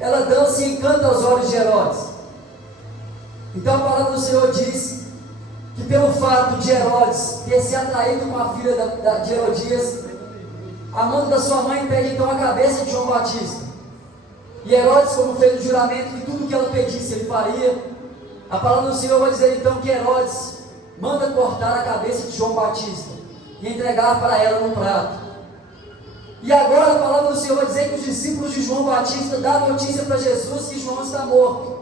ela dança e encanta aos olhos de Herodes. Então a palavra do Senhor diz que pelo fato de Herodes ter se atraído com a filha de Herodias, a mão da sua mãe pede então a cabeça de João Batista. E Herodes, como fez o juramento que tudo que ela pedisse ele faria, a palavra do Senhor vai dizer então que Herodes manda cortar a cabeça de João Batista e entregar para ela num prato. E agora a palavra do Senhor vai dizer que os discípulos de João Batista dão a notícia para Jesus que João está morto.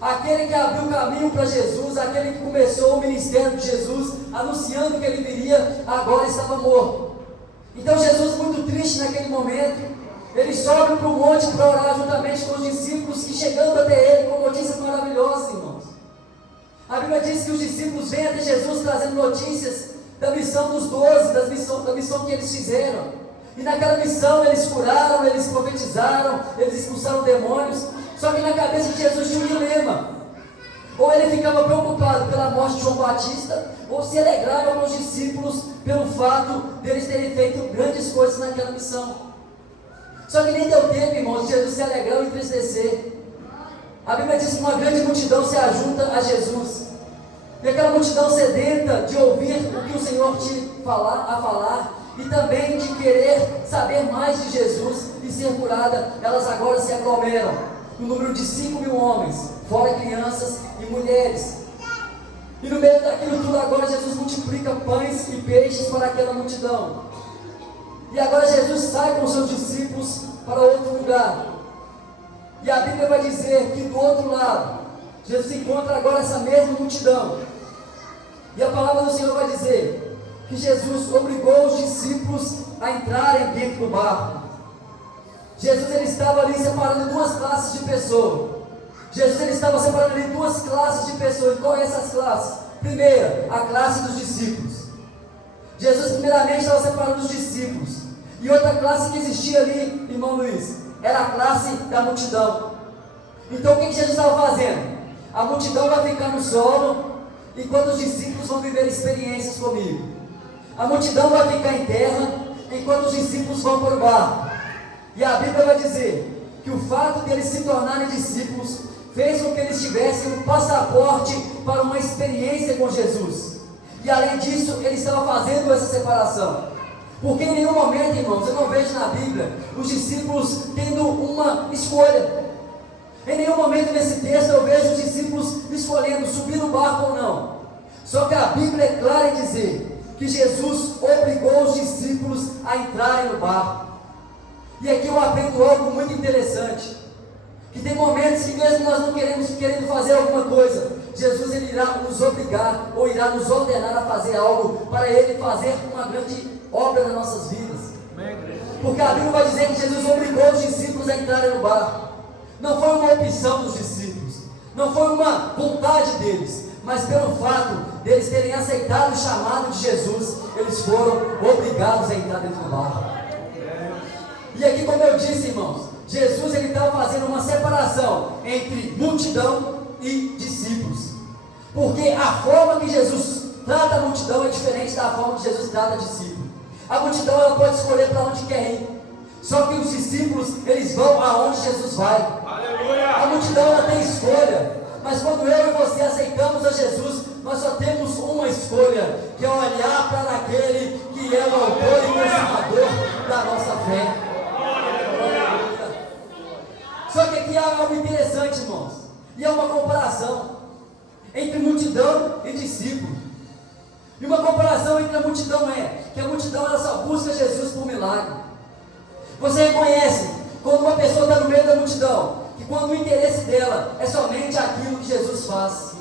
Aquele que abriu o caminho para Jesus, aquele que começou o ministério de Jesus, anunciando que ele viria, agora estava morto. Então Jesus, muito triste naquele momento, ele sobe para o monte para orar juntamente com os discípulos, que chegando até ele com notícias maravilhosas, irmãos. A Bíblia diz que os discípulos vêm até Jesus trazendo notícias da missão dos 12, da missão que eles fizeram. E naquela missão eles curaram, eles profetizaram, eles expulsaram demônios. Só que na cabeça de Jesus tinha um dilema: ou ele ficava preocupado pela morte de João Batista, ou se alegrava com os discípulos pelo fato deles terem feito grandes coisas naquela missão. Só que nem deu tempo, irmãos, de Jesus se alegrar ou entristecer. A Bíblia diz que uma grande multidão se ajunta a Jesus, e aquela multidão sedenta de ouvir o que o Senhor tinha a falar, e também de querer saber mais de Jesus e ser curada, elas agora se aglomeram, no número de 5.000 homens, fora crianças e mulheres. E no meio daquilo tudo agora Jesus multiplica pães e peixes para aquela multidão. E agora Jesus sai com os seus discípulos para outro lugar. E a Bíblia vai dizer que do outro lado, Jesus encontra agora essa mesma multidão. E a palavra do Senhor vai dizer que Jesus obrigou os discípulos a entrarem dentro do barco. Jesus ele estava ali separando duas classes de pessoas. Jesus ele estava separando ali duas classes de pessoas. E qual é essas classes? Primeira, a classe dos discípulos. Jesus primeiramente estava separando os discípulos. E outra classe que existia ali, irmão Luiz, era a classe da multidão. Então o que Jesus estava fazendo? A multidão vai ficar no solo, enquanto os discípulos vão viver experiências comigo. A multidão vai ficar em terra, enquanto os discípulos vão para o barco. E a Bíblia vai dizer que o fato de eles se tornarem discípulos fez com que eles tivessem um passaporte para uma experiência com Jesus. E além disso, ele estava fazendo essa separação. Porque em nenhum momento, irmãos, eu não vejo na Bíblia os discípulos tendo uma escolha. Em nenhum momento nesse texto eu vejo os discípulos escolhendo subir no barco ou não. Só que a Bíblia é clara em dizer que Jesus obrigou os discípulos a entrarem no barco. E aqui eu aprendo algo muito interessante, que tem momentos que mesmo nós não querendo fazer alguma coisa, Jesus ele irá nos obrigar, ou irá nos ordenar a fazer algo, para ele fazer uma grande obra nas nossas vidas. Porque a Bíblia vai dizer que Jesus obrigou os discípulos a entrarem no barco. Não foi uma opção dos discípulos, não foi uma vontade deles, mas pelo fato deles terem aceitado o chamado de Jesus, eles foram obrigados a entrar dentro do barco. E aqui, como eu disse, irmãos, Jesus ele estava fazendo uma separação entre multidão e discípulos. Porque a forma que Jesus trata a multidão é diferente da forma que Jesus trata o discípulo. A multidão ela pode escolher para onde quer ir. Só que os discípulos, eles vão aonde Jesus vai. Aleluia! A multidão ela tem escolha. Mas quando eu e você aceitamos a Jesus, nós só temos uma escolha, que é olhar para aquele que é o autor e consumador da nossa fé. Só que aqui há algo interessante, irmãos, e é uma comparação entre multidão e discípulo. E uma comparação entre a multidão é que a multidão ela só busca Jesus por milagre. Você reconhece quando uma pessoa está no meio da multidão, que quando o interesse dela é somente aquilo que Jesus faz.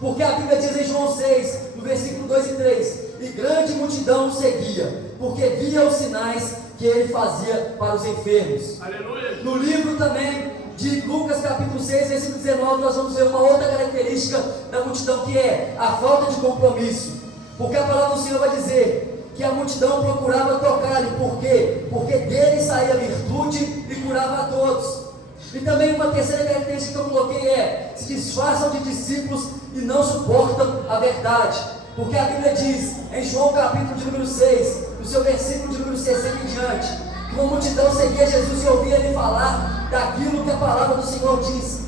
Porque a Bíblia diz em João 6, no versículo 2 e 3, e grande multidão o seguia, porque via os sinais que ele fazia para os enfermos. Aleluia. No livro também de Lucas capítulo 6, versículo 19, nós vamos ver uma outra característica da multidão, que é a falta de compromisso. Porque a palavra do Senhor vai dizer que a multidão procurava tocar-lhe. Por quê? Porque dele saía virtude e curava a todos. E também uma terceira característica que eu coloquei é: se disfarçam de discípulos e não suportam a verdade. Porque a Bíblia diz, em João capítulo de número 6, no seu versículo de número 60 em diante, que uma multidão seguia Jesus e ouvia ele falar daquilo que a palavra do Senhor diz.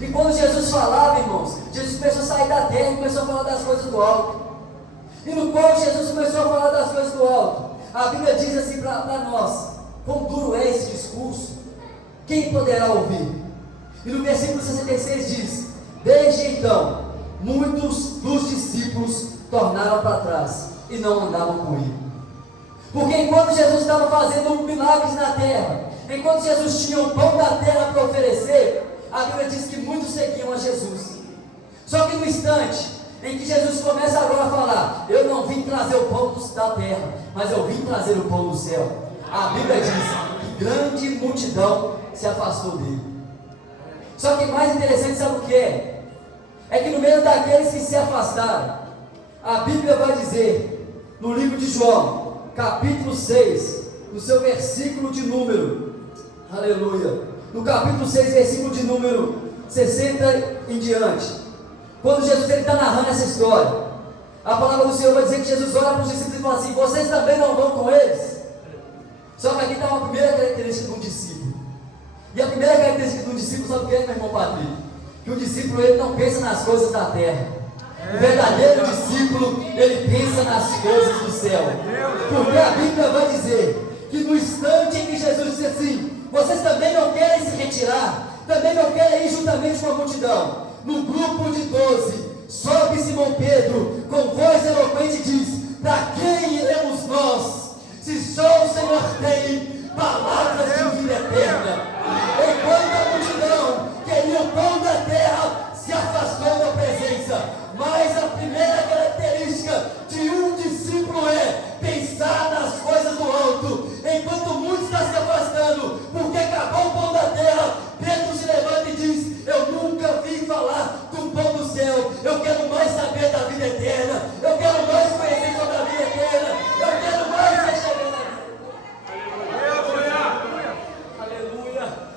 E quando Jesus falava, irmãos, Jesus começou a sair da terra e começou a falar das coisas do alto. E no qual Jesus começou a falar das coisas do alto, a Bíblia diz assim para nós: quão duro é esse discurso, quem poderá ouvir? E no versículo 66 diz: desde então, muitos dos discípulos tornaram para trás e não andavam com ele. Porque enquanto Jesus estava fazendo milagres na terra, enquanto Jesus tinha o pão da terra para oferecer, a Bíblia diz que muitos seguiam a Jesus. Só que no instante em que Jesus começa agora a falar: eu não vim trazer o pão da terra, mas eu vim trazer o pão do céu, a Bíblia diz que grande multidão se afastou dele. Só que mais interessante, sabe o que é? É que no meio daqueles que se afastaram, a Bíblia vai dizer, no livro de João, capítulo 6, no seu versículo de número, aleluia, no capítulo 6, versículo de número 60 em diante, quando Jesus está narrando essa história, a palavra do Senhor vai dizer que Jesus olha para os discípulos e fala assim: vocês também não vão com eles? Só que aqui está uma primeira característica de um discípulo. E a primeira característica de um discípulo, sabe o que é, meu irmão Patrick? Que o discípulo, ele não pensa nas coisas da terra. O verdadeiro discípulo, ele pensa nas coisas do céu. Porque a Bíblia vai dizer que no instante em que Jesus disse assim: vocês também não querem se retirar, também não querem ir juntamente com a multidão. No grupo de 12, sobe Simão Pedro, com voz eloquente diz: para quem iremos nós, se só o Senhor tem palavras de vida eterna? Enquanto a multidão queria o pão da terra, se afastou da presença. Mas a primeira característica de um discípulo é pensar nas coisas do alto. Enquanto muitos estão se afastando, porque acabou o pão da terra, Pedro se levanta e diz: eu nunca vim falar do pão do céu, eu quero mais saber da vida eterna, eu quero mais conhecer sobre a vida eterna, eu quero mais receber na vida. Aleluia.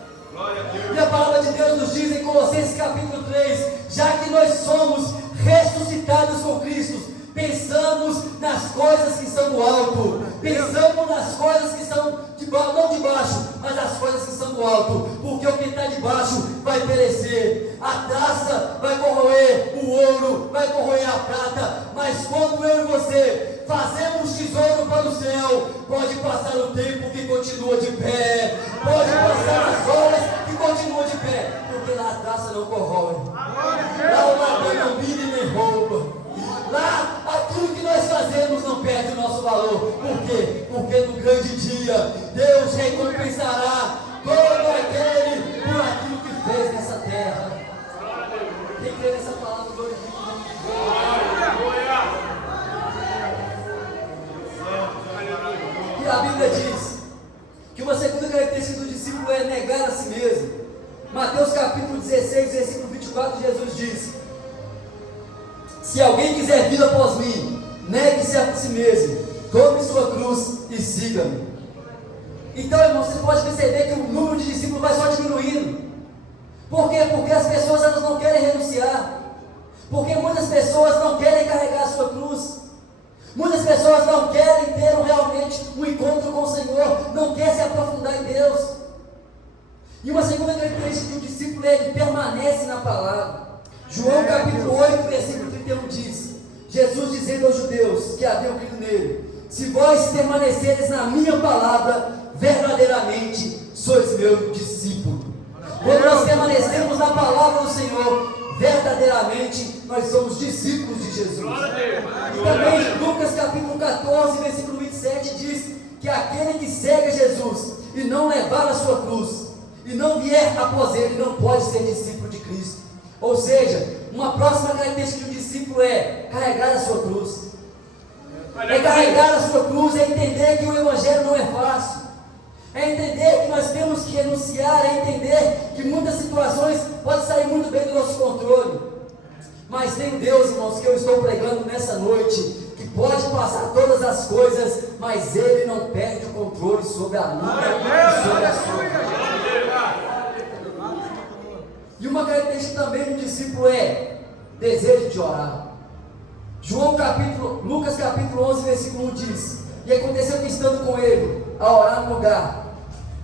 E a palavra de Deus nos diz em Colossenses capítulo 3: já que nós somos ressuscitados com Cristo, pensamos nas coisas que são do alto, pensamos nas coisas que são de baixo, não de baixo, mas as coisas que são do alto, porque o que está de baixo vai perecer, a traça vai corroer, o ouro vai corroer a prata, mas quando eu e você fazemos tesouro para o céu, pode passar o tempo que continua de pé, pode passar as horas que continuam de pé, porque lá a traça não corrói, lá o ladrão não mira e nem rouba, lá aquilo que nós fazemos não perde o nosso valor. Por quê? Porque no grande dia Deus recompensará todo aquele por aquilo que fez nessa terra. Quem crê nessa palavra glorifica o nome de Deus. E a Bíblia diz que uma segunda característica do discípulo é negar a si mesmo. Mateus capítulo 16, versículo 24, Jesus diz: se alguém quiser vir após mim, negue-se a si mesmo, tome sua cruz e siga-me. Então, irmão, você pode perceber que o número de discípulos vai só diminuindo. Por quê? Porque as pessoas, elas não querem renunciar. Porque muitas pessoas não querem carregar a sua cruz. Muitas pessoas não querem ter realmente um encontro com o Senhor, não querem se aprofundar em Deus. E uma segunda característica do discípulo é ele permanece na palavra. João capítulo 8, versículo 31 diz: Jesus dizendo aos judeus que haviam crido nele: se vós permaneceres na minha palavra, verdadeiramente sois meu discípulo. Quando nós permanecemos na palavra do Senhor, verdadeiramente nós somos discípulos de Jesus. E também Lucas capítulo 14, versículo 27 diz que aquele que segue Jesus e não levar a sua cruz e não vier após ele, não pode ser discípulo de Cristo. Ou seja, uma próxima característica de um discípulo é carregar a sua cruz. É carregar a sua cruz, é entender que o Evangelho não é fácil, é entender que nós temos que renunciar, é entender que muitas situações podem sair muito bem do nosso controle. Mas tem Deus, irmãos, que eu estou pregando nessa noite, que pode passar todas as coisas, mas Ele não perde o controle sobre a minha e sobre a sua vida. E uma característica também do discípulo é desejo de orar. Lucas capítulo 11, versículo 1 diz: e aconteceu que estando com ele a orar no lugar,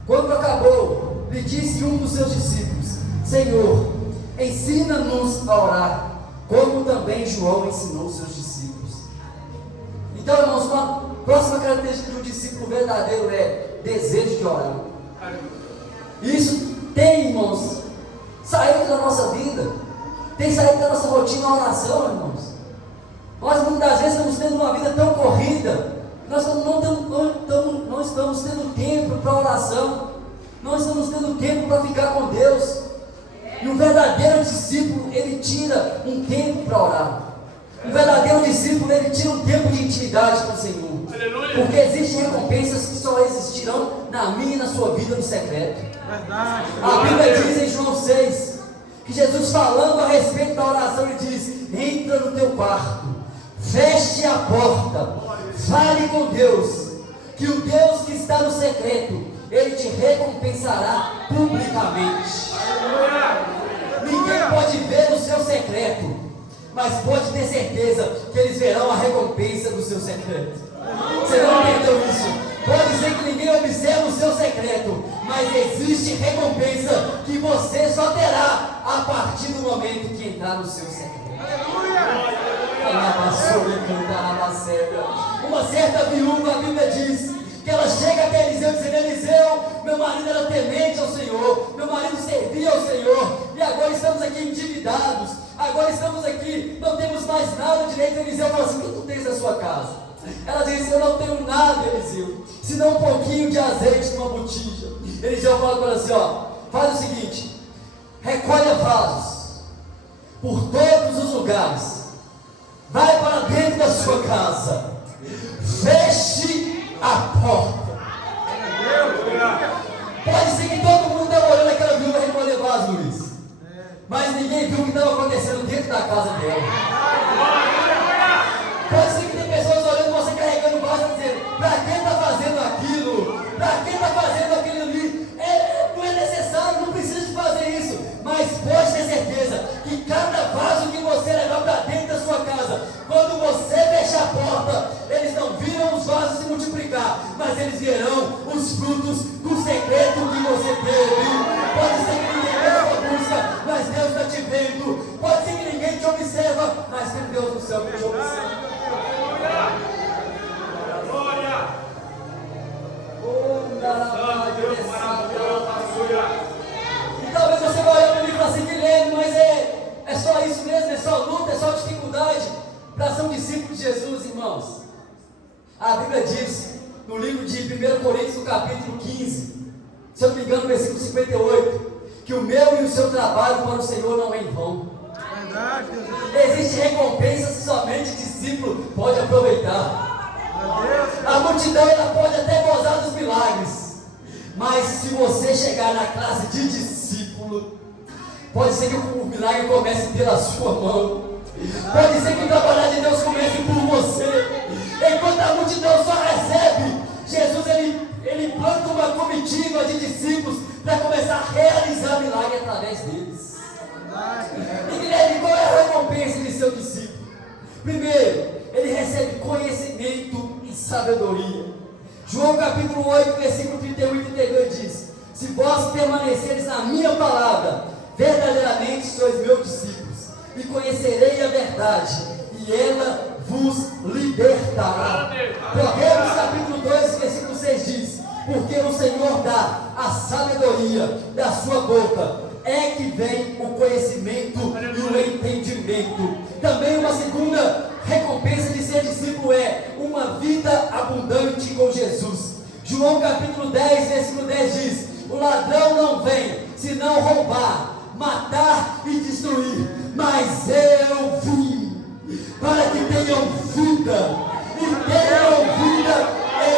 quando acabou, lhe disse um dos seus discípulos: Senhor, ensina-nos a orar, como também João ensinou seus discípulos. Então, irmãos, uma próxima característica de um discípulo verdadeiro é desejo de orar. Isso tem, irmãos, saído da nossa vida, tem saído da nossa rotina a oração, irmãos. Nós muitas vezes estamos tendo uma vida tão corrida, nós não estamos tendo tempo para oração, não estamos tendo tempo para ficar com Deus. E o verdadeiro discípulo, ele tira um tempo para orar. O verdadeiro discípulo, ele tira um tempo de intimidade com o Senhor. Porque existem recompensas que só existirão na minha e na sua vida no secreto. A Bíblia diz em João 6, que Jesus, falando a respeito da oração, ele diz: entra no teu quarto, feche a porta, fale com Deus, que o Deus que está no secreto, ele te recompensará publicamente. Ninguém pode ver o seu secreto, mas pode ter certeza que eles verão a recompensa do seu secreto. Você não entendeu isso? Pode ser que ninguém observe o seu secreto, mas existe recompensa que você só terá a partir do momento que entrar no seu secreto. Uma certa viúva, a Bíblia diz que ela chega até Eliseu dizendo: Eliseu, meu marido era temente ao Senhor, meu marido servia ao Senhor, e agora estamos aqui endividados, agora estamos aqui, não temos mais nada direito. Eliseu falou assim: o que tu tens na sua casa? Ela disse: eu não tenho nada, Eliseu, senão um pouquinho de azeite numa botija. Eliseu fala para ela assim: ó, faz o seguinte, recolha vasos por todos os lugares, vai para dentro da sua casa, feche a porta. Pode ser que todo mundo estava olhando aquela viúva recolher vasos, Luiz, mas ninguém viu o que estava acontecendo dentro da casa dela. Pode ser que tem pessoas olhando você carregando vaso e dizendo: para quem está fazendo aquilo? Para quem está fazendo aquilo ali? Não é necessário, não precisa de fazer isso. Mas pode ter certeza que cada vaso que você levar para dentro da sua casa, quando você fechar a porta, eles não viram os vasos se multiplicar, mas eles verão os frutos do secreto que você teve. Pode ser que ninguém vê a sua busca, mas Deus está te vendo. Pode ser que ninguém te observa, mas tem Deus no céu que te observa. E talvez você vai olhar para mim e falar assim: Guilherme, mas é só isso mesmo, é só luta, é só dificuldade para ser um discípulo de Jesus, irmãos. A Bíblia diz no livro de 1 Coríntios, no capítulo 15, se eu não me engano, no versículo 58, que o meu e o seu trabalho para o Senhor não é em vão. Existe recompensa que somente discípulo pode aproveitar. A multidão ela pode até gozar dos milagres, mas se você chegar na classe de discípulo, pode ser que o milagre comece pela sua mão, pode ser que o trabalho de Deus comece por você. Enquanto a multidão só recebe, Jesus ele planta uma comitiva de discípulos para começar a realizar milagre através deles. E Guilherme, qual é a recompensa de seu discípulo? Primeiro, ele recebe conhecimento e sabedoria. João capítulo 8, versículo 31 e 32 diz: se vós permaneceres na minha palavra, verdadeiramente sois meus discípulos, e conhecerei a verdade, e ela vos libertará. Provérbios capítulo 2, versículo 6 diz: porque o Senhor dá a sabedoria da sua boca, é que vem o conhecimento e o entendimento. Também uma segunda recompensa de ser discípulo é uma vida abundante com Jesus. João capítulo 10, versículo 10 diz: o ladrão não vem senão roubar, matar e destruir, mas eu vim para que tenham vida e tenham vida em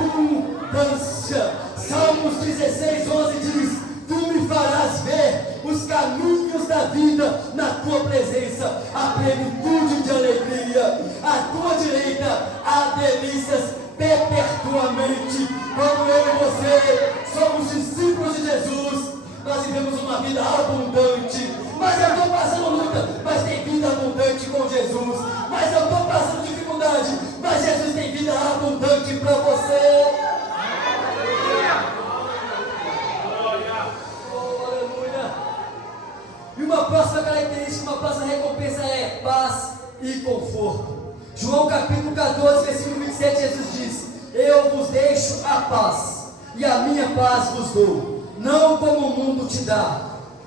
abundância. Salmos 16, 11 diz: tu me farás ver os caminhos da vida na tua presença, a plenitude de alegria, à tua direita há delícias perpetuamente. Quando eu e você somos discípulos de Jesus, nós vivemos uma vida abundante. Mas eu estou passando luta, mas tem vida abundante com Jesus. Mas eu estou passando dificuldade, mas Jesus tem vida abundante para você. E uma próxima característica, uma próxima recompensa é paz e conforto. João capítulo 14, versículo 27, Jesus diz: eu vos deixo a paz, e a minha paz vos dou, não como o mundo te dá,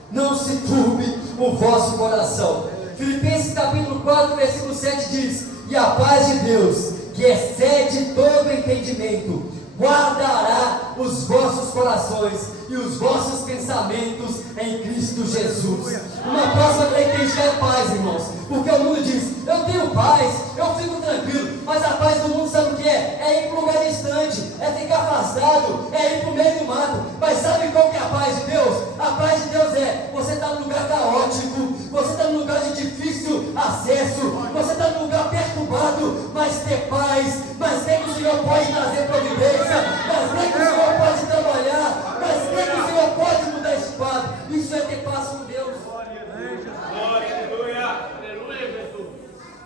não se turbe o vosso coração. Filipenses capítulo 4, versículo 7 diz: e a paz de Deus, que excede todo entendimento, guardará os vossos corações e os vossos pensamentos em Cristo Jesus. Uma próxima característica é paz, irmãos, porque o mundo diz: eu tenho paz, eu fico tranquilo, mas a paz do mundo sabe o que é? É ir para um lugar distante, é ficar afastado, é ir para o meio do mato. Mas sabe qual que é a paz de Deus? A paz de Deus é: você está num lugar caótico, você está num lugar de difícil acesso, você está num lugar perturbado, mas ter paz, mas ver que o Senhor pode trazer providência, mas ver que o Senhor pode trabalhar, mas ver que o Senhor pode mudar esse quadro. Isso é ter paz com Deus.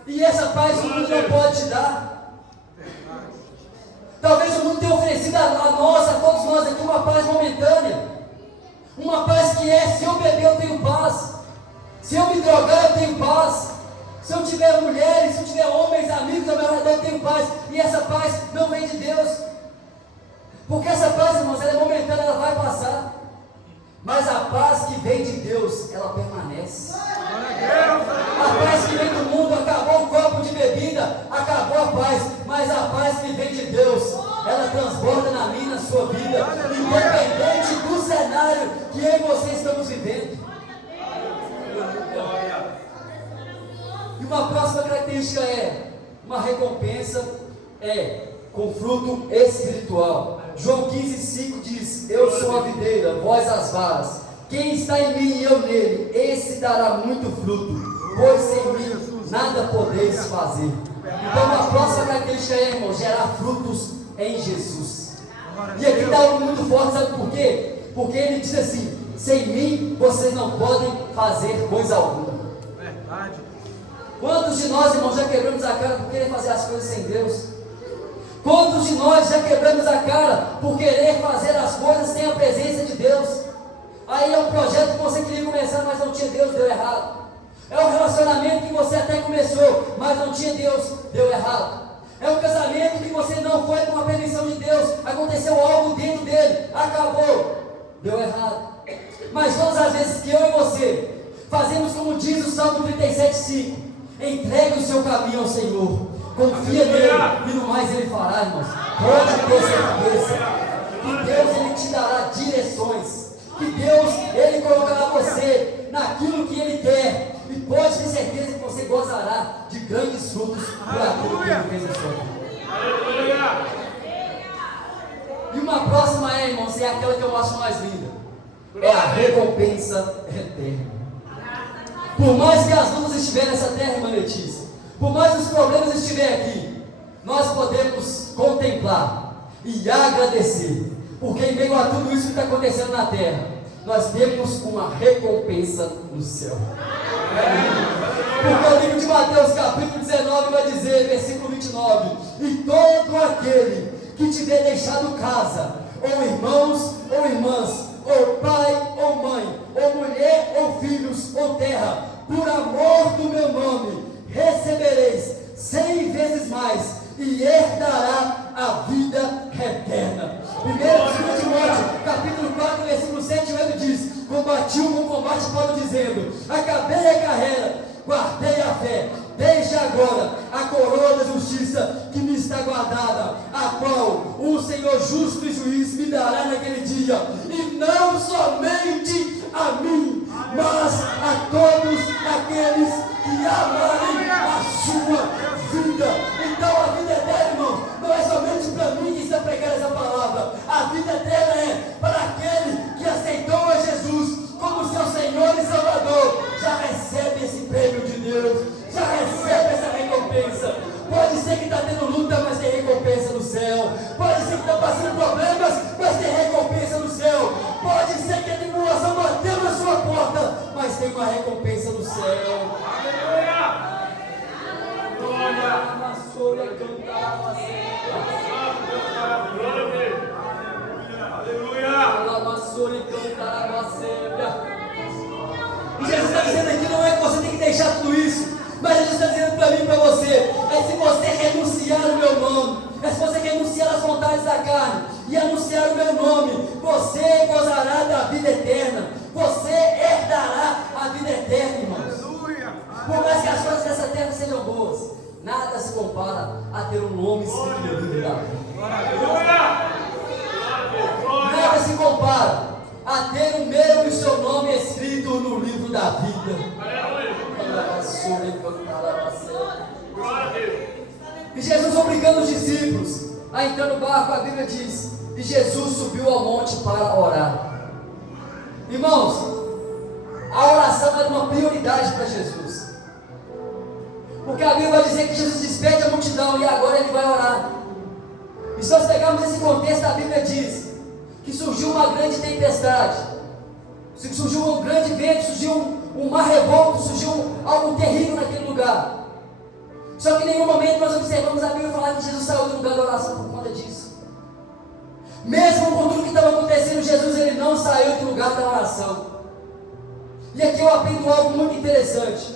E essa paz o mundo não pode te dar. Talvez o mundo tenha oferecido a nós, a todos nós aqui, uma paz momentânea. Uma paz que é: se eu beber eu tenho paz, se eu me drogar eu tenho paz, se eu tiver mulheres, se eu tiver homens, amigos ao meu redor eu tenho paz. E essa paz não vem de Deus, porque essa paz, irmãos, ela é momentânea, ela vai passar. Mas a paz que vem de Deus, ela permanece. A paz que vem do mundo, acabou o copo de bebida, acabou a paz. Mas a paz que vem de Deus, ela transborda na minha e na sua vida, independente do cenário que eu e você estamos vivendo. E uma próxima característica é uma recompensa, com fruto espiritual. João 15,5 diz: eu sou a videira, vós as varas. Quem está em mim e eu nele, esse dará muito fruto, pois sem mim nada podeis fazer. Então a próxima característica é, irmão, gerar frutos em Jesus. E aqui está algo muito forte, sabe por quê? Porque ele diz assim: sem mim vocês não podem fazer coisa alguma. Verdade. Quantos de nós, irmãos, já quebramos a cara por querer fazer as coisas sem Deus? Quantos de nós já quebramos a cara por querer fazer as coisas sem a presença de Deus? Aí é um projeto que você queria começar, mas não tinha Deus, deu errado. É um relacionamento que você até começou, mas não tinha Deus, deu errado. É um casamento que você não foi com a permissão de Deus, aconteceu algo dentro dele, acabou, deu errado. Mas todas as vezes que eu e você fazemos como diz o Salmo 37,5, entregue o seu caminho ao Senhor, confia nele e no mais ele fará, irmãos. Pode ter certeza que Deus ele te dará direções, que Deus ele colocará você naquilo que ele quer, e pode ter certeza que você gozará de grandes frutos por aquilo que ele fez na sua vida. E uma próxima irmãos, é aquela que eu acho mais linda, é a recompensa eterna. Por mais que as lutas estiverem nessa terra, irmã Letícia, por mais que os problemas estiverem aqui, nós podemos contemplar e agradecer, porque em meio a tudo isso que está acontecendo na terra, nós temos uma recompensa no céu. Porque o livro de Mateus capítulo 19 vai dizer, versículo 29, e todo aquele que tiver deixado casa, ou irmãos ou irmãs, ou pai ou mãe, ou mulher ou filhos ou terra, por amor do meu nome, recebereis 100 vezes mais e herdará a vida eterna. 1 Timóteo capítulo 4 versículo 7 e 8 diz: combati o bom combate, Paulo dizendo, acabei a carreira, guardei a fé, desde agora a coroa da justiça que me está guardada, a qual o Senhor justo e juiz me dará naquele dia, e não somente a mim, mas a todos aqueles que amarem a sua vida. Então a vida eterna, irmão, não é somente para mim que está pregando essa palavra. A vida eterna é para aquele que aceitou a Jesus como seu Senhor e Salvador. Já recebe esse prêmio de Deus, já recebe essa recompensa. Pode ser que está tendo luta, mas tem recompensa no céu. Pode ser que está passando problemas, mas tem recompensa no céu. Pode ser Jesus está dizendo aqui não é que você tem que deixar tudo isso, mas Jesus está dizendo para mim e para você, é se você renunciar o meu nome, é se você renunciar às vontades da carne e anunciar o meu nome, você gozará da vida eterna, você herdará a vida eterna, irmãos. Por mais que as coisas dessa terra sejam boas, nada se compara a ter um nome escrito no livro da vida. Nada se compara a ter o meu e o seu nome escrito no livro da vida. E Jesus obrigando os discípulos a entrar no barco, a Bíblia diz, e Jesus subiu ao monte para orar. Irmãos, a oração era uma prioridade para Jesus. Porque a Bíblia vai dizer que Jesus despede a multidão e agora ele vai orar. E se nós pegarmos esse contexto, a Bíblia diz que surgiu uma grande tempestade, surgiu um grande vento, surgiu um mar revolto, surgiu algo terrível naquele lugar. Só que em nenhum momento nós observamos a Bíblia falar que Jesus saiu do lugar da oração por conta disso. Mesmo com tudo que estava acontecendo, Jesus ele não saiu do lugar da oração. E aqui eu aprendo algo muito interessante,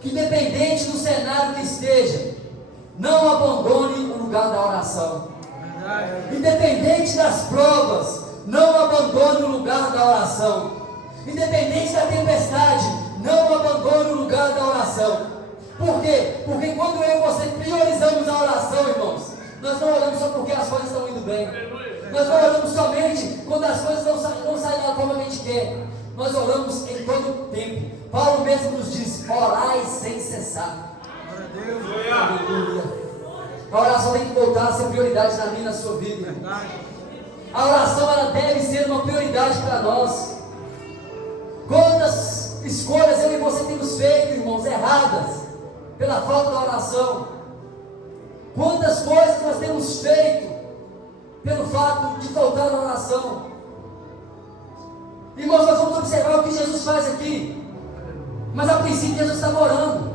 que independente do cenário que esteja, não abandone o lugar da oração. Independente das provas, não abandone o lugar da oração. Independente da tempestade, não abandone o lugar da oração. Por quê? Porque quando eu e você priorizamos a oração, irmãos, nós não oramos só porque as coisas estão indo bem. Nós não oramos somente quando as coisas não saem da forma que a gente quer. Nós oramos em todo o tempo. Paulo mesmo nos diz, orai sem cessar. Aleluia. A oração tem que voltar a ser prioridade na minha e na sua vida. A oração ela deve ser uma prioridade para nós. Quantas escolhas eu e você temos feito, irmãos, erradas, pela falta da oração? Quantas coisas nós temos feito pelo fato de faltar a oração? Irmãos, nós vamos observar o que Jesus faz aqui. Mas a princípio Jesus estava orando.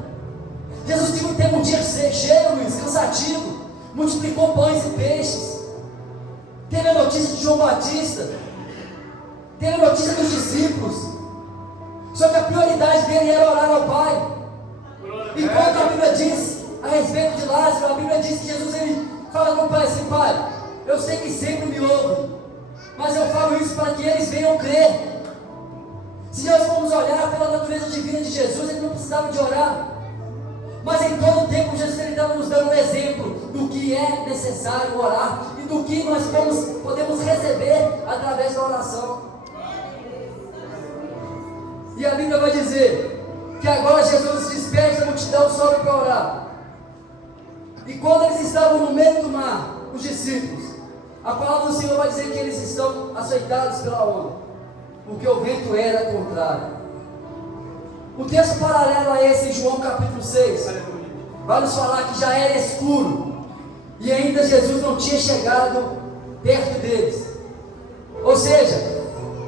Jesus teve um dia cheio, Luiz, cansativo. Multiplicou pães e peixes. Teve a notícia de João Batista. Teve a notícia dos discípulos. Só que a prioridade dele era orar ao Pai. Enquanto a Bíblia diz a respeito de Lázaro, a Bíblia diz que Jesus ele fala com o Pai assim, Pai, eu sei que sempre me ouve, mas eu falo isso para que eles venham crer. Se nós formos olhar pela natureza divina de Jesus, ele não precisava de orar. Mas em todo o tempo Jesus ele estava nos dando um exemplo do que é necessário orar e do que nós podemos receber através da oração. E a Bíblia vai dizer que agora Jesus despede a multidão sobe para orar. E quando eles estavam no meio do mar, os discípulos, a palavra do Senhor vai dizer que eles estão açoitados pela onda, porque o vento era contrário. O texto paralelo a esse, em João capítulo 6, vai nos falar que já era escuro e ainda Jesus não tinha chegado perto deles. Ou seja,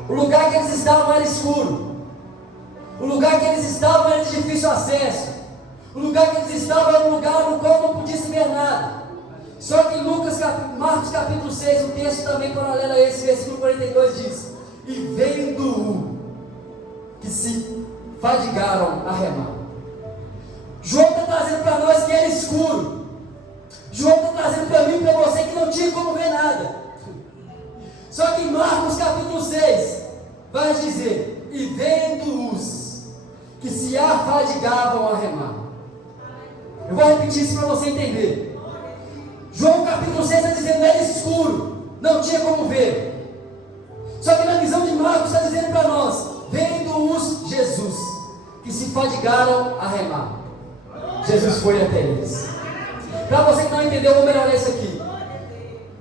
o lugar que eles estavam era escuro, o lugar que eles estavam era de difícil acesso, o lugar que eles estavam era um lugar no qual não podia se ver nada. Só que em Marcos capítulo 6, um texto também paralelo a esse, versículo 42 diz: e vendo-o que se fadigaram a remar. João está trazendo para nós que era escuro. João está trazendo para mim e para você que não tinha como ver nada. Só que em Marcos capítulo 6 vai dizer: e vendo-os que se afadigavam a remar. Eu vou repetir isso para você entender. João capítulo 6 está dizendo: era escuro, não tinha como ver. Só que na visão de Marcos está dizendo para nós: vendo-os Jesus, que se fadigaram a remar. Jesus foi até eles. Para você que não entendeu, eu vou melhorar isso aqui.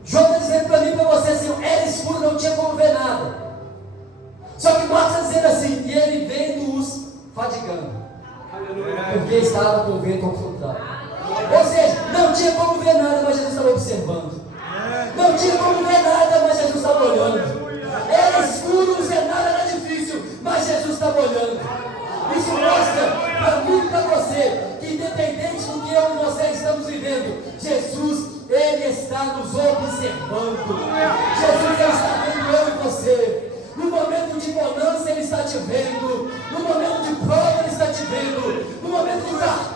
João está dizendo para mim e para você assim: era escuro, não tinha como ver nada. Só que Marcos está dizendo assim: e ele vendo-os fadigando, porque estava com o vento ao contrário. Ou seja, não tinha como ver nada, mas Jesus estava observando. Não tinha como ver nada, mas Jesus estava olhando. Era escuro, o cenário era difícil, mas Jesus estava olhando. Isso mostra para mim e para você que independente do que eu e você estamos vivendo, Jesus, Ele está nos observando. Jesus está vendo eu e você. No momento de bonança Ele está te vendo. No momento de prova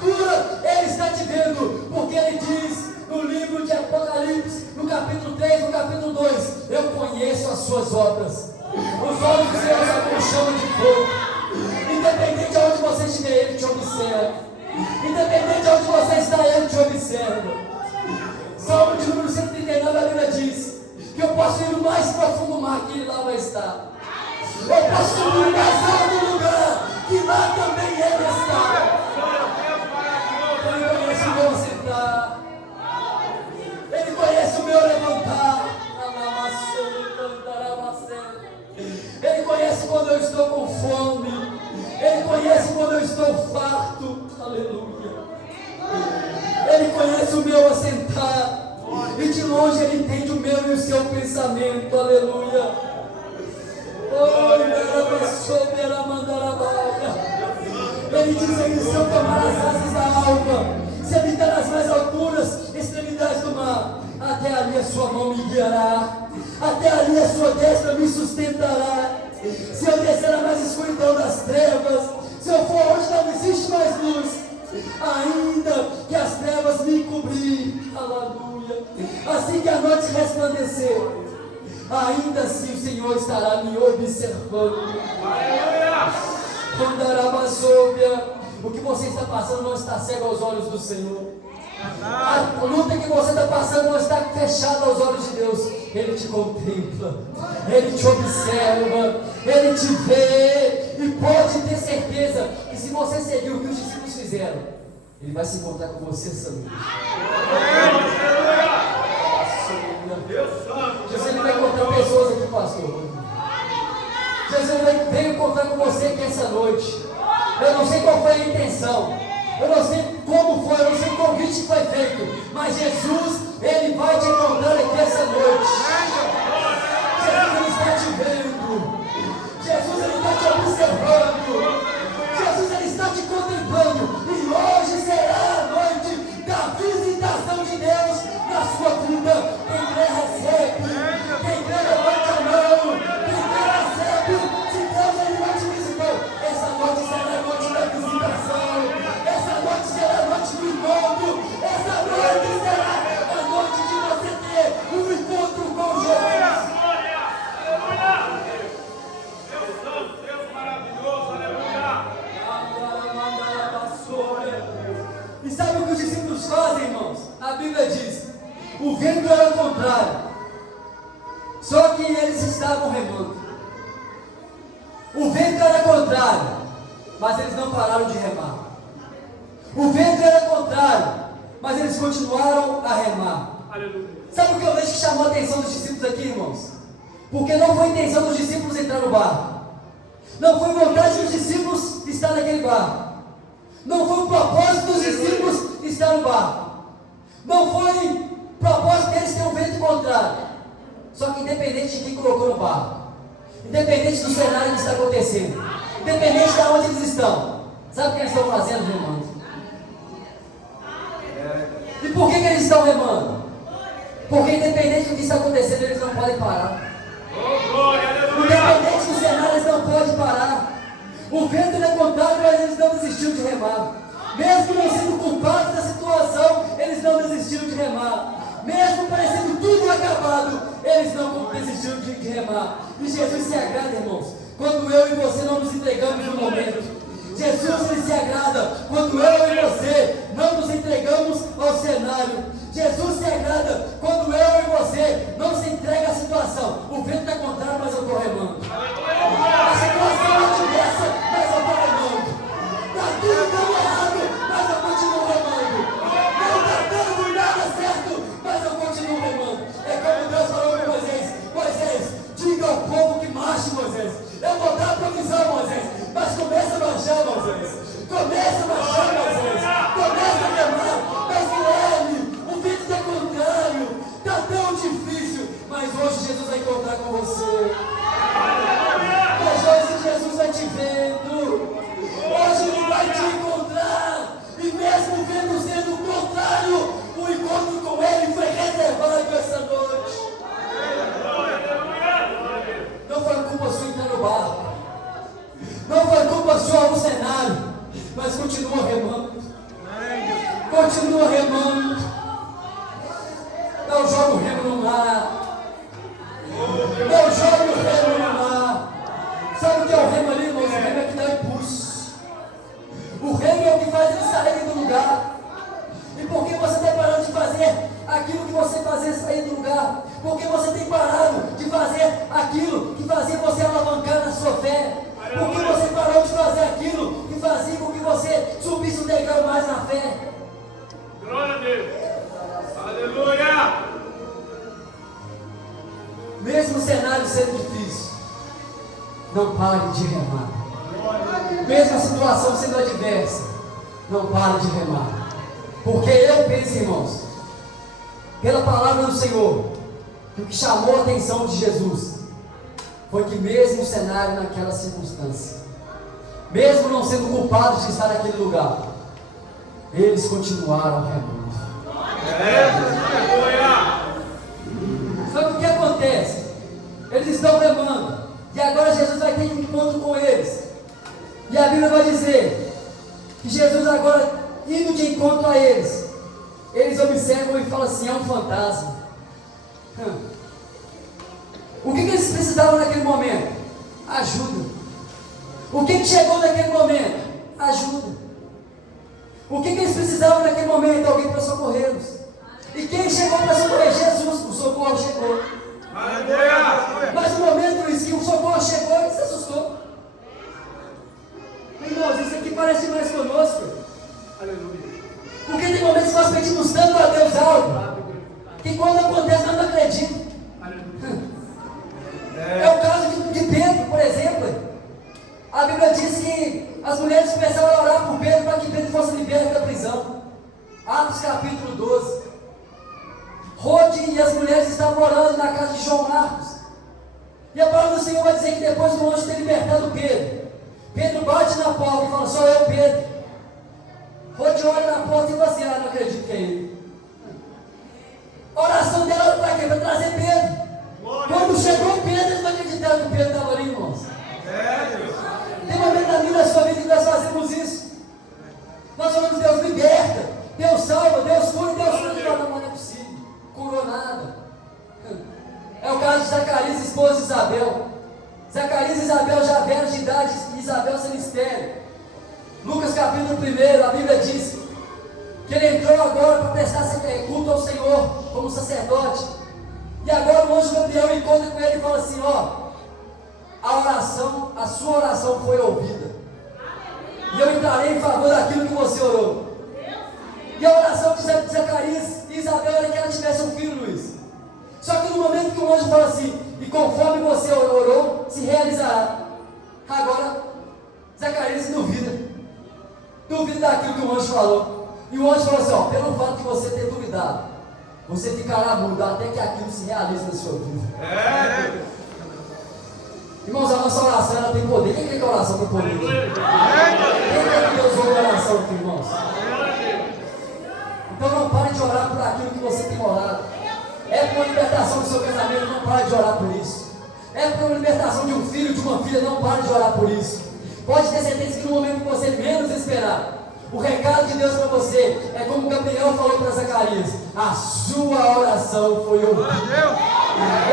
altura Ele está te vendo, porque Ele diz no livro de Apocalipse, no capítulo 3, no capítulo 2, eu conheço as suas obras. Os olhos do Senhor são como chama de fogo. Independente de onde você estiver, Ele te observa. Independente de onde você está, Ele te observa. Salmo de número 139, a Bíblia diz que eu posso ir no mais profundo mar, que Ele lá vai estar. Eu posso ir no mais alto lugar, que lá também Ele está. Ele conhece o meu assentar. Ele conhece o meu levantar. Ele conhece quando eu estou com fome. Ele conhece quando eu estou farto. Aleluia. Ele conhece o meu assentar. E de longe Ele entende o meu e o seu pensamento. Aleluia. Ele diz aí: se eu tomar as asas da alva, se habitar nas mais alturas extremidades do mar, até ali a sua mão me guiará, até ali a sua destra me sustentará. Se eu descer a mais escuridão das trevas, se eu for onde não existe mais luz, ainda que as trevas me cobrir, aleluia, assim que a noite resplandecer, ainda assim o Senhor estará me observando. O que você está passando não está cego aos olhos do Senhor. A luta que você está passando não está fechada aos olhos de Deus. Ele te contempla, Ele te observa, Ele te vê. E pode ter certeza que se você seguir o que os discípulos fizeram, Ele vai se encontrar com você essa noite. Jesus vai encontrar pessoas aqui, pastor. Jesus veio encontrar com você aqui essa noite. Eu não sei qual foi a intenção, eu não sei como foi, eu não sei o convite que foi feito, mas Jesus, Ele vai te encontrar aqui essa noite. Jesus, Ele está te vendo. Jesus, Ele está te observando. Jesus, Ele está te contemplando. E hoje será a noite da visitação de Deus na sua vida. Quem crê, recebe. Quem crê, levante a mão. Quem crê, recebe. Se Deus, Ele não te visitou, essa noite será a noite da visitação. Essa noite será a noite do encontro. Essa noite será a noite de você ter um encontro com Jesus. Deus santo, Deus maravilhoso, aleluia. E sabe o que os discípulos fazem, irmãos? A Bíblia diz: o vento era o contrário, só que eles estavam remando. O vento era contrário, mas eles não pararam de remar. O vento era contrário, mas eles continuaram a remar. Aleluia. Sabe o que eu vejo que chamou a atenção dos discípulos aqui, irmãos? Porque não foi a intenção dos discípulos entrar no barco. Não foi vontade dos discípulos estar naquele barco. Não foi o propósito dos discípulos estar no barco. Não foi propósito deles ter um vento contrário. Só que independente de quem colocou no barco, independente do cenário que está acontecendo, independente de onde eles estão, sabe o que eles estão fazendo, remando? E por que eles estão remando? Porque independente do que está acontecendo, eles não podem parar. Independente do cenário, eles não podem parar. O vento é contrário, mas eles não desistiram de remar. Mesmo não sendo culpados da situação, eles não desistiram de remar. Mesmo parecendo tudo acabado, eles não desistiram de remar. E Jesus se agrada, irmãos, quando eu e você não nos entregamos no momento. Jesus, Ele se agrada quando eu e você não nos entregamos ao cenário. Jesus se agrada quando eu e você não se entrega à situação. O vento está contrário, mas eu estou remando. A situação é diversa, mas eu estou remando. Está tudo dando errado, mas eu continuo remando. Não está dando nada certo, mas eu continuo remando. É como Deus falou com Moisés: Moisés, diga ao povo que marche, Moisés. Eu vou dar a provisão, Moisés, mas começa a marchar, Moisés. Começa a marchar, Moisés. Começa a remar, mas Guilherme, o vento está contrário, está tão difícil, mas hoje Jesus vai encontrar com você. Mas hoje Jesus vai te vendo. Hoje Ele vai te encontrar. E mesmo vendo sendo o contrário, o encontro com Ele foi reservado essa noite. Não foi culpa sua entrar no barco. Não foi culpa sua o cenário, mas continua remando. continua remando. Não joga o remo no mar. Não joga o remo no mar. Sabe o que é o remo ali, irmãos? O remo é que dá impulso. O remo é o que faz ele sair do lugar. E por que você está parando de fazer aquilo que você fazia sair do lugar? Por que você tem parado de fazer aquilo que fazia você alavancar na sua fé? Por que você parou de fazer aquilo que fazia com que você subisse um degrau mais na fé? Glória a Deus. Aleluia. Mesmo o cenário sendo difícil, não pare de remar. Mesmo a situação sendo adversa, não pare de remar. Porque eu penso, irmãos, pela palavra do Senhor, que o que chamou a atenção de Jesus foi que mesmo o cenário naquela circunstância, mesmo não sendo culpados de estar naquele lugar, eles continuaram remando. Só que o que acontece? Eles estão remando, e agora Jesus vai ter um encontro com eles. E a Bíblia vai dizer que Jesus agora, indo de encontro a eles, eles observam e falam assim: é um fantasma. O que eles precisavam naquele momento? Ajuda. O que chegou naquele momento? Ajuda. O que eles precisavam naquele momento? Alguém para socorrê-los. E quem chegou para socorrer? Jesus. O socorro chegou. Mas no momento, Luiz, que o socorro chegou, ele se assustou. Irmãos, isso aqui parece mais conosco. Aleluia. Porque tem momentos que nós pedimos tanto a Deus algo, que quando acontece nós não acreditamos. É o caso de Pedro, por exemplo. A Bíblia diz que as mulheres começaram a orar por Pedro para que Pedro fosse liberto da prisão. Atos capítulo 12. Rode e as mulheres estavam orando na casa de João Marcos. E a palavra do Senhor vai dizer que depois do anjo ter libertado Pedro, Pedro bate na porta e fala: sou eu, Pedro. Rode olha na porta e fala assim: não acredito que é ele. A oração dela era para quê? Para trazer Pedro. Quando chegou Pedro, eles não acreditaram que Pedro estava ali, irmãos. Tem momento na vida da sua vida que nós fazemos isso. Nós falamos: Deus liberta, Deus salva, Deus cura, Deus cura. Não é possível. Curou nada. É o caso de Zacarias, esposa de Isabel. Zacarias e Isabel já velhos de idade, e Isabel sem mistério. Lucas capítulo 1, a Bíblia diz que ele entrou agora para prestar culto ao Senhor como sacerdote. E agora o anjo Gabriel encontra com ele e fala assim: a sua oração foi ouvida. E eu entrarei em favor daquilo que você orou. E a oração de Zacarias e Isabel era que ela tivesse um filho, Luiz. Só que no momento que o anjo fala assim: e conforme você orou, se realizará. Agora, Zacarias duvida daquilo que o anjo falou. E o anjo falou assim: pelo fato de você ter duvidado, você ficará mudo até que aquilo se realize na sua vida. Irmãos, a nossa oração ela tem poder. Quem crê que a oração tem poder? Quem crê que Deus ouve a oração aqui, irmãos? Então não pare de orar por aquilo que você tem orado. É por uma libertação do seu casamento, não pare de orar por isso. É por uma libertação de um filho, de uma filha, não pare de orar por isso. Pode ter certeza que no momento que você menos esperar, o recado de Deus para você é como Gabriel falou para Zacarias: a sua oração foi ouvida.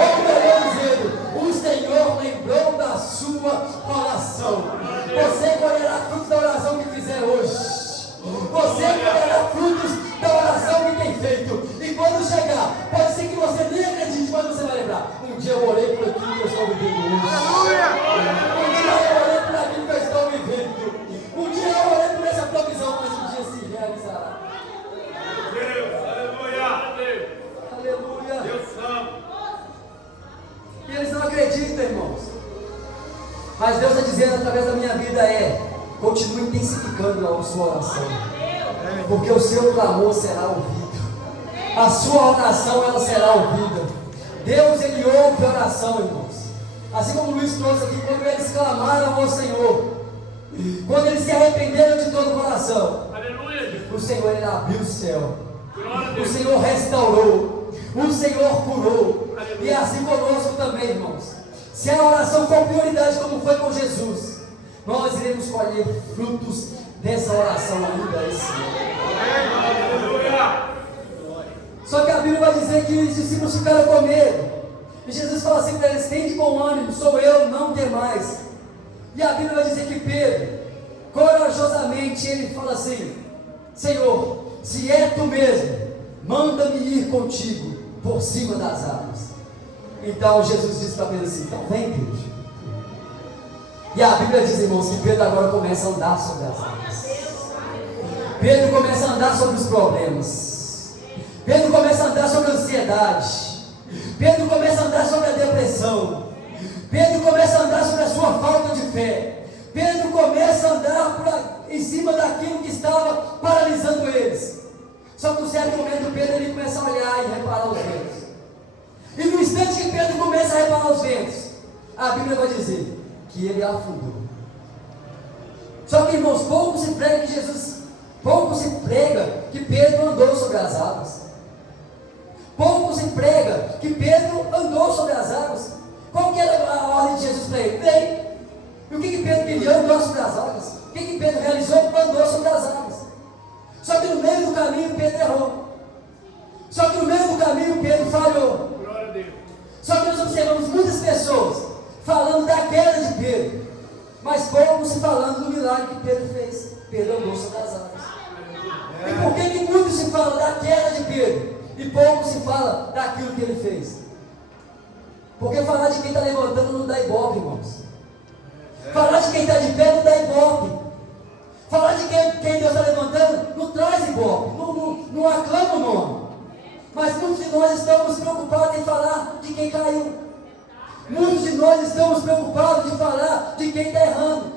Ou melhor dizendo, o Senhor lembrou da sua oração. Você colherá frutos da oração que fizer hoje. Você colherá frutos da oração que tem feito. E quando chegar, pode ser que você nem acredite, mas você vai lembrar: um dia eu orei por aquilo que eu estou vivendo hoje. Um dia eu orei por aquilo que eu estou vivendo. Um dia eu orei por essa provisão, mas um dia se realizará. Deus, aleluia. Aleluia. Deus santo. E eles não acreditam, irmãos. Mas Deus está dizendo através da minha vida: continue intensificando a sua oração, porque o seu clamor será ouvido. A sua oração ela será ouvida. Deus ele ouve a oração, irmãos. Assim como o Luiz trouxe aqui, quando eles clamaram ao Senhor, quando eles se arrependeram de todo o coração, o Senhor ele abriu o céu. O Senhor restaurou. O Senhor curou. E é assim conosco também, irmãos. Se a oração for prioridade como foi com Jesus, nós iremos colher frutos dessa oração ainda esse ano. Aleluia. Só que a Bíblia vai dizer que os discípulos ficaram com medo. E Jesus fala assim para eles: tem de bom ânimo, sou eu, não temais. E a Bíblia vai dizer que Pedro, corajosamente, ele fala assim: Senhor, se é tu mesmo, manda-me ir contigo por cima das águas. Então Jesus disse para Pedro assim: então vem, Pedro. E a Bíblia diz, irmãos, que Pedro agora começa a andar sobre as águas. Pedro começa a andar sobre os problemas. Pedro começa a andar sobre a ansiedade. Pedro começa a andar sobre a depressão. Pedro começa a andar sobre a sua falta de fé. Pedro começa a andar em cima daquilo que estava paralisando eles. Só que no certo momento Pedro ele começa a olhar e reparar os ventos. E no instante que Pedro começa a reparar os ventos, a Bíblia vai dizer que ele afundou. Só que, irmãos, pouco se prega que Pedro andou sobre as águas. Pouco se prega que Pedro andou sobre as águas. Qual que era a ordem de Jesus para ele? Vem. E o que Pedro queria? Andou sobre as águas. O que Pedro realizou? Andou sobre as águas. Só que no meio do caminho Pedro errou. Só que no meio do caminho Pedro falhou. Glória a Deus. Só que nós observamos muitas pessoas falando da queda de Pedro, mas pouco se falando do milagre que Pedro fez. Pedro andou sobre as águas. E por que muito se fala da queda de Pedro e pouco se fala daquilo que ele fez? Porque falar de quem está levantando não dá ibope, irmãos. Falar de quem está de pé não dá ibope. Falar de quem Deus está levantando não traz ibope, não aclama o nome. Mas muitos de nós estamos preocupados em falar de quem caiu. Muitos de nós estamos preocupados de falar de quem está errando.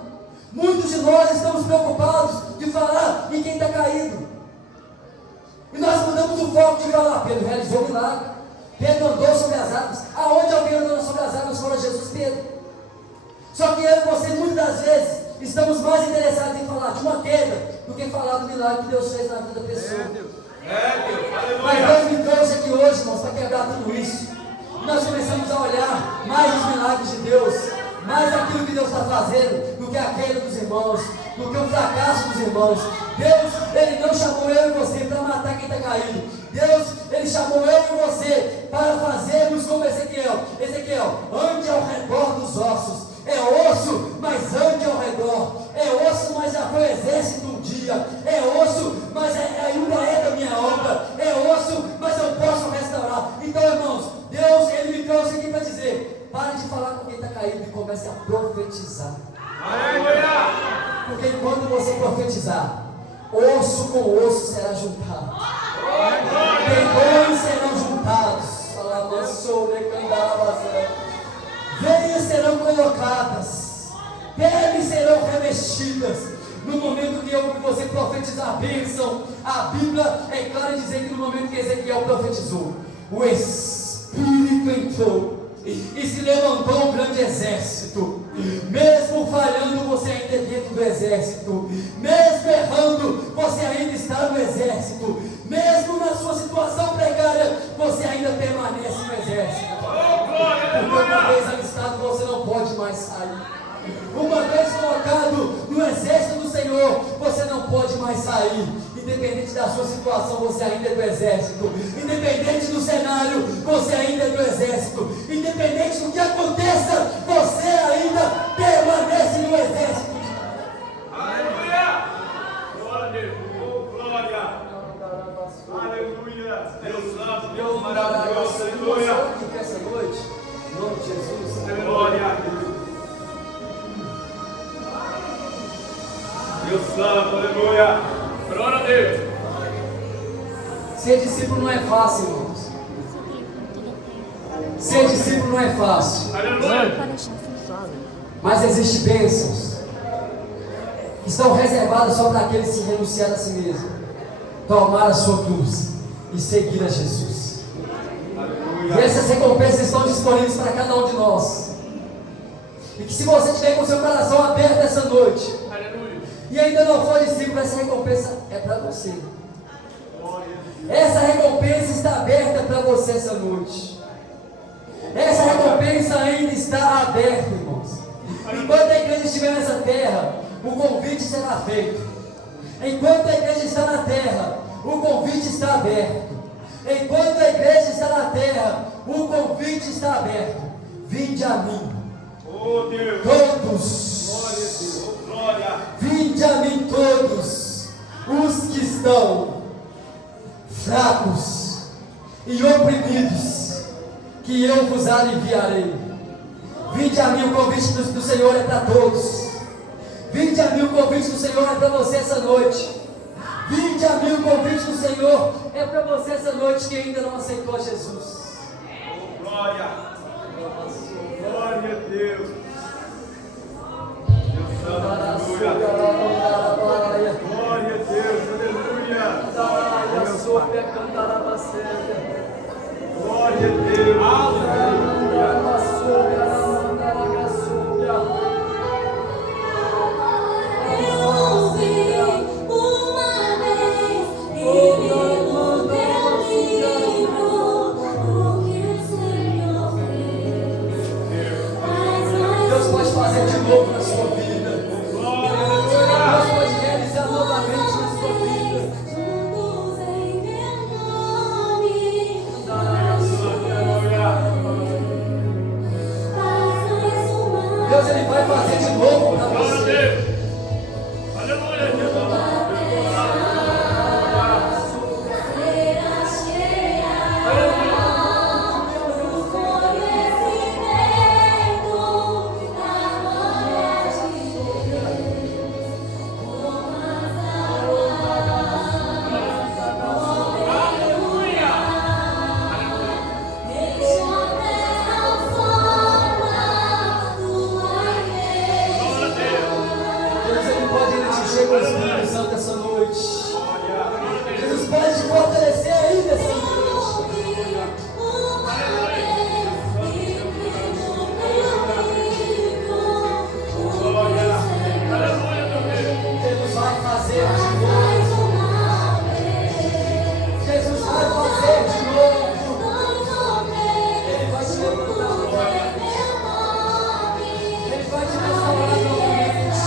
Muitos de nós estamos preocupados de falar de quem está caído. E nós mudamos o foco de falar: Pedro realizou o milagre, Pedro andou sobre as águas. Aonde alguém andou sobre as águas fora Jesus? Pedro. Só que eu e você, muitas das vezes, estamos mais interessados em falar de uma queda do que falar do milagre que Deus fez na vida da pessoa. Mas Deus me trouxe aqui hoje, irmãos, para quebrar tudo isso. E nós começamos a olhar mais os milagres de Deus, mais aquilo que Deus está fazendo, do que a queda dos irmãos, do que o fracasso dos irmãos. Deus, Ele não chamou eu e você para matar quem está caído. Deus, Ele chamou eu e você para fazermos como Ezequiel. Ezequiel, ande ao redor dos ossos. É osso, mas ande ao redor. É osso, mas já foi exército um dia. É osso, mas ainda é da minha obra. É osso, mas eu posso restaurar. Então, irmãos, Deus, Ele me trouxe aqui para dizer: pare de falar com quem está caído e comece a profetizar. Aleluia! Porque enquanto você profetizar, osso com osso será juntado. Tendões serão juntados. Veias serão colocadas, peles serão revestidas. No momento que você profetizar a bênção, a Bíblia é clara em dizer que no momento que Ezequiel profetizou, o Espírito entrou e se levantou um grande exército. Mesmo falhando, você ainda é dentro do exército. Mesmo errando, você ainda está no exército. Mesmo na sua situação precária, você ainda permanece no exército. Porque uma vez alistado, você não pode mais sair. Uma vez colocado no exército do Senhor, você não pode mais sair. Independente da sua situação, você ainda é do exército. Independente do cenário, você ainda é do exército. Independente do que aconteça, você ainda permanece no exército. Aleluia! Glória a Deus! Oh, glória! Aleluia! Deus santo, Deus maravilhoso! Aleluia! Essa noite, em nome de Jesus. Glória! Deus santo, aleluia! Glória a Deus! Ser discípulo não é fácil, irmãos. Ser discípulo não é fácil. Aleluia! Mas existem bênçãos que estão reservadas só para aqueles que renunciaram a si mesmo, tomar a sua cruz e seguir a Jesus. Aleluia! E essas recompensas estão disponíveis para cada um de nós. E que se você tiver com o seu coração aberto essa noite, Aleluia! e ainda não for discípulo, essa recompensa é para você. Essa recompensa está aberta para você essa noite. Essa recompensa ainda está aberta, irmãos. Enquanto a igreja estiver nessa terra, o convite será feito. Enquanto a igreja está na terra, o convite está aberto. Enquanto a igreja está na terra, o convite está aberto. Vinde a mim, Oh Deus. todos. Glória a Deus. Oh, glória. Vinde a mim todos os que estão fracos e oprimidos, que eu vos aliviarei. Vinde a mim, o convite do Senhor é para todos. Vinde a mim, o convite do Senhor é para você essa noite. Vinde a mim, o convite do Senhor é para você essa noite que ainda não aceitou Jesus. Oh, glória. Glória a Deus. Deus Santo, aleluia. Glória a Deus, aleluia. Glória a Deus. Eu ouvi uma vez e li no teu livro o que o Senhor fez. Deus pode fazer de novo na sua vida. Deus pode realizar novamente na sua vida. Juntos em meu nome, faz mais uma Deus, Ele vai fazer de novo para Glória a você. Deus. Aleluia. será cheia do conhecimento da glória de Deus. Deixa a terra forma tua igreja. Deus, Ele pode encher com o Espírito Santo essa noite. Jesus pode te fortalecer ainda essa noite. Jesus vai fazer de novo. Jesus vai fazer de novo. Ele vai te levantar. Ele vai te restaurar novamente.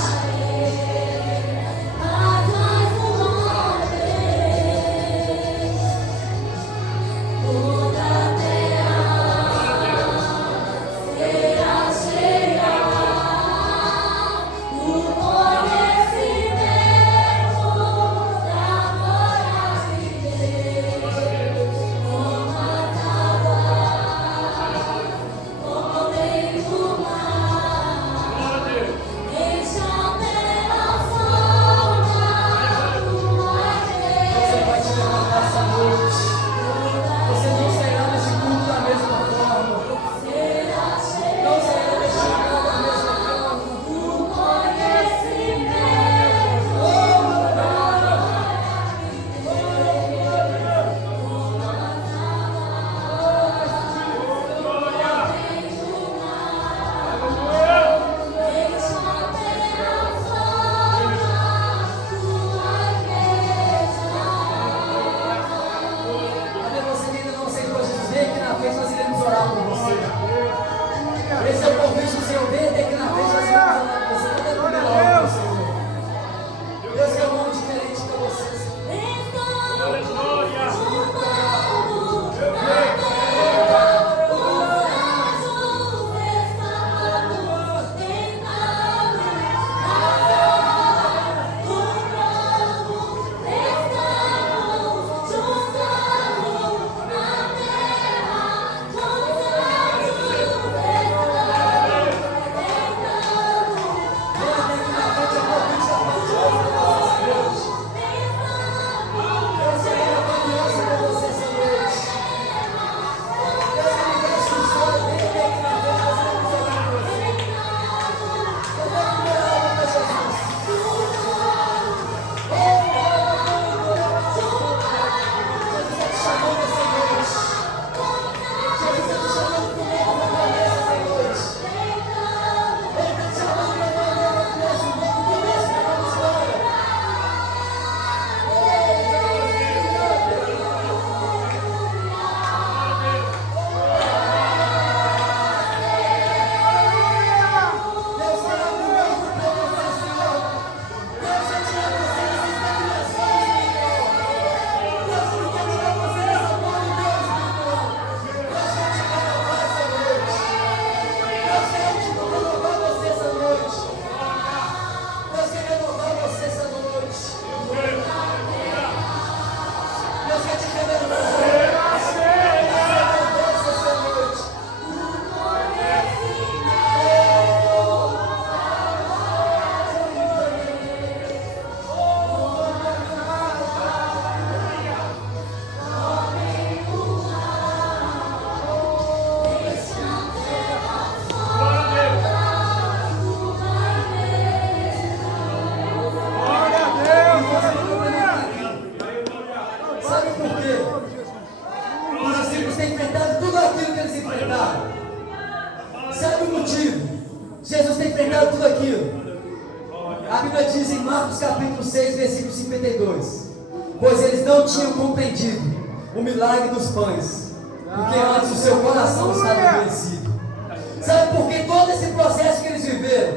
A Bíblia diz em Marcos capítulo 6, versículo 52: pois eles não tinham compreendido o milagre dos pães, porque antes o seu coração estava endurecido. Sabe por que todo esse processo que eles viveram?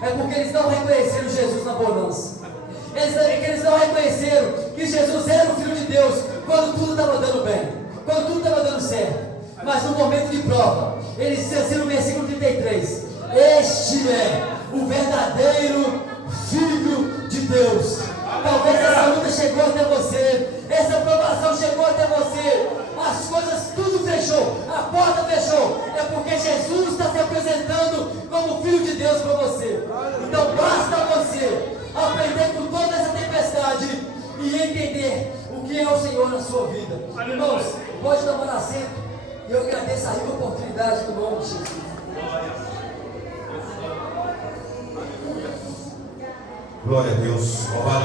É porque eles não reconheceram Jesus na bonança. Eles não reconheceram que Jesus era o Filho de Deus quando tudo estava dando bem, quando tudo estava dando certo. Mas no momento de prova, ele diz assim no versículo 33: este é o verdadeiro Filho de Deus. Talvez essa luta chegou até você, essa provação chegou até você, as coisas tudo fechou, a porta fechou. É porque Jesus está se apresentando como Filho de Deus para você. Então basta você aprender com toda essa tempestade e entender o que é o Senhor na sua vida. Irmãos, pode tomar assento. E eu agradeço a rica oportunidade no nome de Jesus. Glória a Deus.